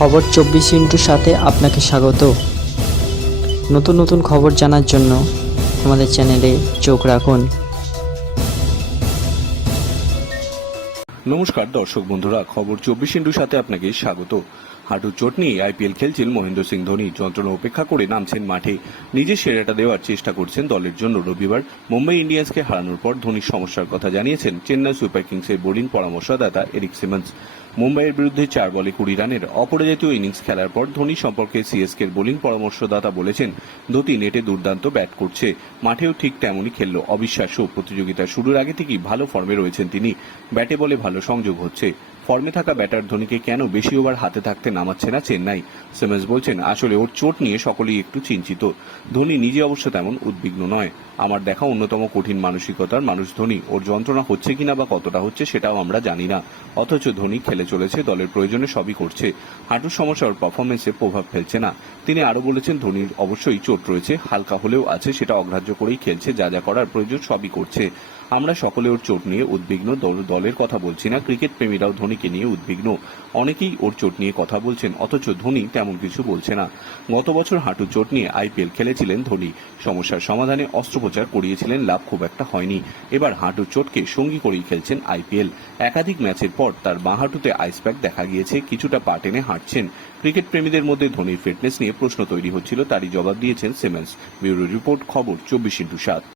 খবর চব্বিশ ইন্টুর সাথে আপনাকে স্বাগত। নতুন নতুন খবর জানার জন্য আমাদের চ্যানেলে চোখ রাখুন। নমস্কার দর্শক বন্ধুরা, খবর চব্বিশ ইন্টুর সাথে আপনাকে স্বাগত। হাঁটুর চোট নিয়ে আইপিএল খেলছেন মহেন্দ্র সিং ধোনি। যন্ত্রণা উপেক্ষা করে নামছেন মাঠে। নিজের সেরাটা দেওয়ার চেষ্টা করছেন দলের জন্য। রবিবার মুম্বাই ইন্ডিয়ান্সকে হারানোর পর ধোনির সমস্যার কথা জানিয়েছেন চেন্নাই সুপার কিংসের বোলিং পরামর্শদাতা এরিক সিমন্স। মুম্বাইয়ের বিরুদ্ধে চার বলে কুড়ি রানের অপরাজিত ইনিংস খেলার পর ধোনি সম্পর্কে সিএসকের বোলিং পরামর্শদাতা বলেছেন, ধোতি নেটে দুর্দান্ত ব্যাট করছে। মাঠেও ঠিক তেমনই খেলল। অবিশ্বাস্য প্রতিযোগিতা শুরুর আগে থেকেই ভালো ফর্মে রয়েছেন তিনি। ব্যাটে বলে ভালো সংযোগ হচ্ছে। ফর্মে থাকা ব্যাটার ধোনিকে কেন বেশি ওভার হাতে থাকতে নামাচ্ছে না চেন্নাই? সিমেন্স বলছেন, আসলে ওর চোট নিয়ে সকলেই একটু চিন্তিত। ধোনি নিজে অবশ্য তেমন উদ্বিগ্ন নয়। আমার দেখা অন্যতম কঠিন মানসিকতার মানুষ ধোনি। ওর যন্ত্রণা হচ্ছে কিনা বা কতটা হচ্ছে সেটাও আমরা জানি না। অথচ ধোনি খেলে চলেছে, দলের প্রয়োজনে সবই করছে। হাঁটুর সমস্যা ওর পারফরমেন্সে প্রভাব ফেলছে না। তিনি আরও বলেছেন, ধোনির অবশ্যই চোট রয়েছে, হালকা হলেও আছে, সেটা অগ্রাহ্য করেই খেলছে, যা যা করার প্রয়োজন সবই করছে। আমরা সকলে ওর চোট নিয়ে উদ্বিগ্ন দলের কথা বলছি না ক্রিকেট প্রেমীরাও ধোনিকে নিয়ে উদ্বিগ্ন। অনেকেই ওর চোট নিয়ে কথা বলছেন, অথচ ধোনি তেমন কিছু বলছে না। গত বছর হাঁটুর চোট নিয়ে আইপিএল খেলেছিলেন ধোনি। সমস্যার সমাধানে অস্ত্রোপচার করিয়েছিলেন, লাভ খুব একটা হয়নি। এবার হাঁটুর চোটকে সঙ্গী করেই খেলছেন আইপিএল। একাধিক ম্যাচের পর তার বাঁ হাঁটুতে আইস প্যাক দেখা গিয়েছে, কিছুটা পা টেনে হাঁটছেন। ক্রিকেট প্রেমীদের মধ্যে ধোনির ফিটনেস নিয়ে প্রশ্ন তৈরি হচ্ছিল, তারই জবাব দিয়েছেন সিমেন্স ব্যুরো রিপোর্ট, খবর, চব্বিশ ইন্টু সাত।